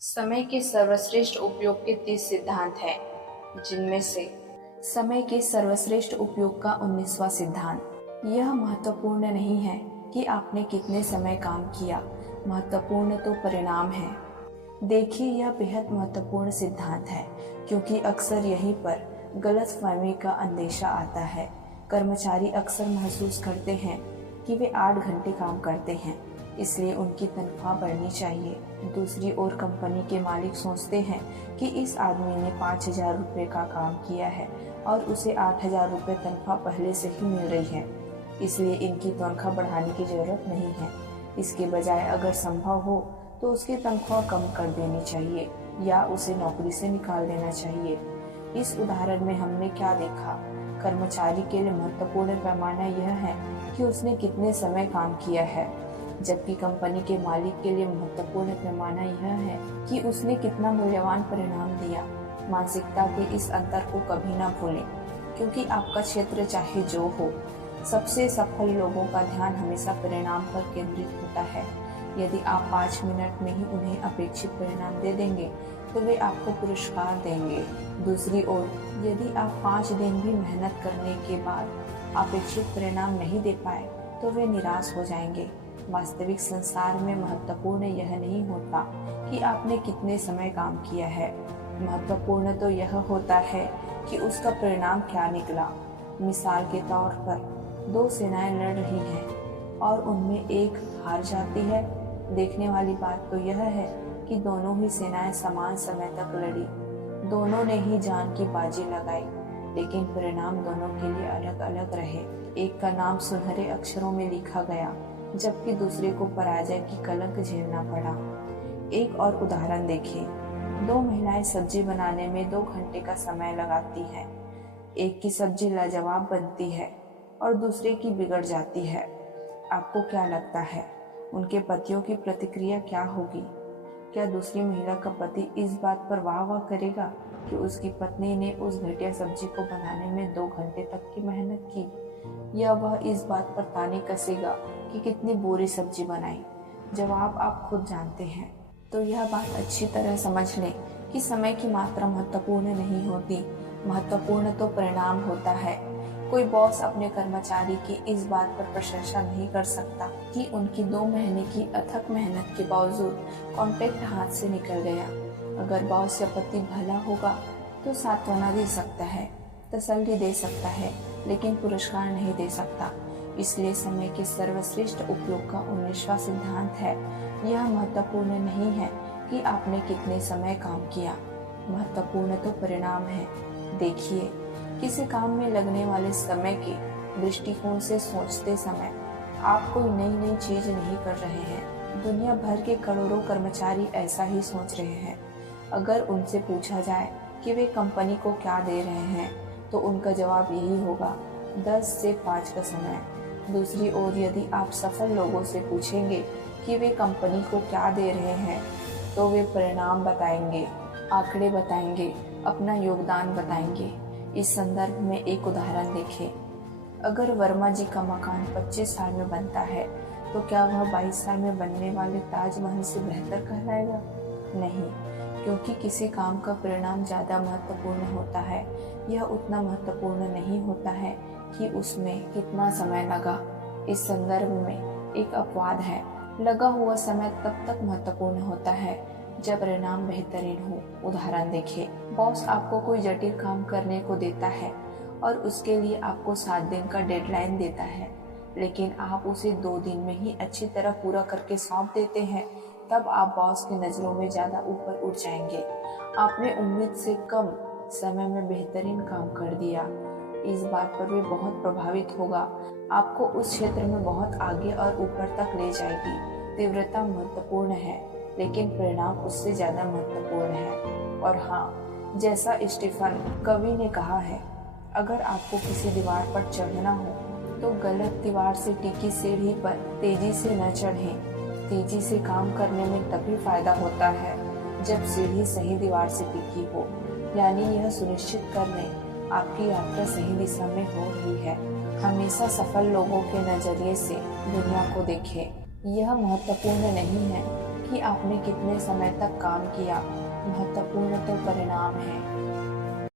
समय के सर्वश्रेष्ठ उपयोग के 30 सिद्धांत हैं, जिनमें से समय के सर्वश्रेष्ठ उपयोग का 19वां सिद्धांत। यह महत्वपूर्ण नहीं है कि आपने कितने समय काम किया, महत्वपूर्ण तो परिणाम है। देखिए, यह बेहद महत्वपूर्ण सिद्धांत है क्योंकि अक्सर यहीं पर गलतफहमी का अंदेशा आता है। कर्मचारी अक्सर महसूस करते हैं कि वे 8 घंटे काम करते हैं, इसलिए उनकी तनख्वाह बढ़नी चाहिए। दूसरी ओर कंपनी के मालिक सोचते हैं कि इस आदमी ने 5,000 रुपये का काम किया है और उसे 8,000 रुपये तनख्वाह पहले से ही मिल रही है, इसलिए इनकी तनख्वाह बढ़ाने की ज़रूरत नहीं है। इसके बजाय अगर संभव हो तो उसकी तनख्वाह कम कर देनी चाहिए या उसे नौकरी से निकाल देना चाहिए। इस उदाहरण में हमने क्या देखा? कर्मचारी के लिए महत्वपूर्ण पैमाना यह है कि उसने कितने समय काम किया है, जबकि कंपनी के मालिक के लिए महत्वपूर्ण पैमाना यह है कि उसने कितना मूल्यवान परिणाम दिया। मानसिकता के इस अंतर को कभी ना भूलें, क्योंकि आपका क्षेत्र चाहे जो हो, सबसे सफल लोगों का ध्यान हमेशा परिणाम पर केंद्रित होता है। यदि आप 5 मिनट में ही उन्हें अपेक्षित परिणाम दे देंगे तो वे आपको पुरस्कार देंगे। दूसरी ओर, यदि आप 5 दिन भी मेहनत करने के बाद अपेक्षित परिणाम नहीं दे पाए तो वे निराश हो जाएंगे। वास्तविक संसार में महत्वपूर्ण यह नहीं होता कि आपने कितने समय काम किया है, महत्वपूर्ण तो यह होता है कि उसका परिणाम क्या निकला। मिसाल के तौर पर 2 सेनाएं लड़ रही हैं और उनमें एक हार जाती है। देखने वाली बात तो यह है कि दोनों ही सेनाएं समान समय तक लड़ी, दोनों ने ही जान की बाजी लगाई, लेकिन परिणाम दोनों के लिए अलग अलग रहे। एक का नाम सुनहरे अक्षरों में लिखा गया, जबकि दूसरे को पराजय की कलंक झेलना पड़ा। एक और उदाहरण देखें। 2 महिलाएं सब्जी बनाने में 2 घंटे का समय लगाती हैं। एक की सब्जी लाजवाब बनती है और दूसरे की बिगड़ जाती है। आपको क्या लगता है, उनके पतियों की प्रतिक्रिया क्या होगी? क्या दूसरी महिला का पति इस बात पर वाह वाह करेगा कि उसकी पत्नी ने उस घटिया सब्जी को बनाने में 2 घंटे तक की मेहनत की, या वह इस बात पर ताने कसेगा कि कितनी बुरी सब्जी बनाई? जवाब आप खुद जानते हैं। तो यह बात अच्छी तरह समझ लें कि समय की मात्रा महत्वपूर्ण नहीं होती, महत्वपूर्ण तो परिणाम होता है। कोई बॉस अपने कर्मचारी की इस बात पर प्रशंसा नहीं कर सकता कि उनकी 2 महीने की अथक मेहनत के बावजूद कॉन्ट्रैक्ट हाथ से निकल गया। अगर बॉस या पति भला होगा तो सांत्वना दे सकता है, तसल्ली दे सकता है, लेकिन पुरस्कार नहीं दे सकता। इसलिए समय के सर्वश्रेष्ठ उपयोग का 19वां सिद्धांत है, यह महत्वपूर्ण नहीं है कि आपने कितने समय काम किया, महत्वपूर्ण तो परिणाम है। देखिए, किसी काम में लगने वाले समय के दृष्टिकोण से सोचते समय आप कोई नई नई चीज नहीं कर रहे हैं। दुनिया भर के करोड़ों कर्मचारी ऐसा ही सोच रहे हैं। अगर उनसे पूछा जाए कि वे कंपनी को क्या दे रहे हैं तो उनका जवाब यही होगा, 10 से 5 का समय। दूसरी ओर, यदि आप सफल लोगों से पूछेंगे कि वे कंपनी को क्या दे रहे हैं तो वे परिणाम बताएंगे, आंकड़े बताएंगे, अपना योगदान बताएंगे। इस संदर्भ में एक उदाहरण देखें। अगर वर्मा जी का मकान 25 साल में बनता है तो क्या वह 22 साल में बनने वाले ताजमहल से बेहतर कहलाएगा? नहीं, क्योंकि किसी काम का परिणाम ज़्यादा महत्वपूर्ण होता है। यह उतना महत्वपूर्ण नहीं होता है कि उसमें कितना समय लगा। इस संदर्भ में एक अपवाद है, लगा हुआ समय तब तक महत्वपूर्ण होता है जब परिणाम बेहतरीन हो। उदाहरण देखिए, बॉस आपको कोई जटिल काम करने को देता है और उसके लिए आपको 7 दिन का डेडलाइन देता है, लेकिन आप उसे 2 दिन में ही अच्छी तरह पूरा करके सौंप देते हैं, तब आप बॉस की नज़रों में ज़्यादा ऊपर उठ जाएंगे। आपने उम्मीद से कम समय में बेहतरीन काम कर दिया। इस बात पर वे बहुत प्रभावित होगा, आपको उस क्षेत्र में बहुत आगे और ऊपर तक ले जाएगी। तीव्रता महत्वपूर्ण है, लेकिन परिणाम उससे ज़्यादा महत्वपूर्ण है। और हाँ, जैसा स्टीफन कवी ने कहा है, अगर आपको किसी दीवार पर चढ़ना हो तो गलत दीवार से टिकी सीढ़ी पर तेजी से न चढ़ें। तेजी से काम करने में तभी फायदा होता है जब सीढ़ी सही दीवार से टिकी हो, यानी यह सुनिश्चित कर लें आपकी यात्रा सही दिशा में हो रही है। हमेशा सफल लोगों के नज़रिए से दुनिया को देखें। यह महत्वपूर्ण नहीं है कि आपने कितने समय तक काम किया, महत्वपूर्ण तो परिणाम है।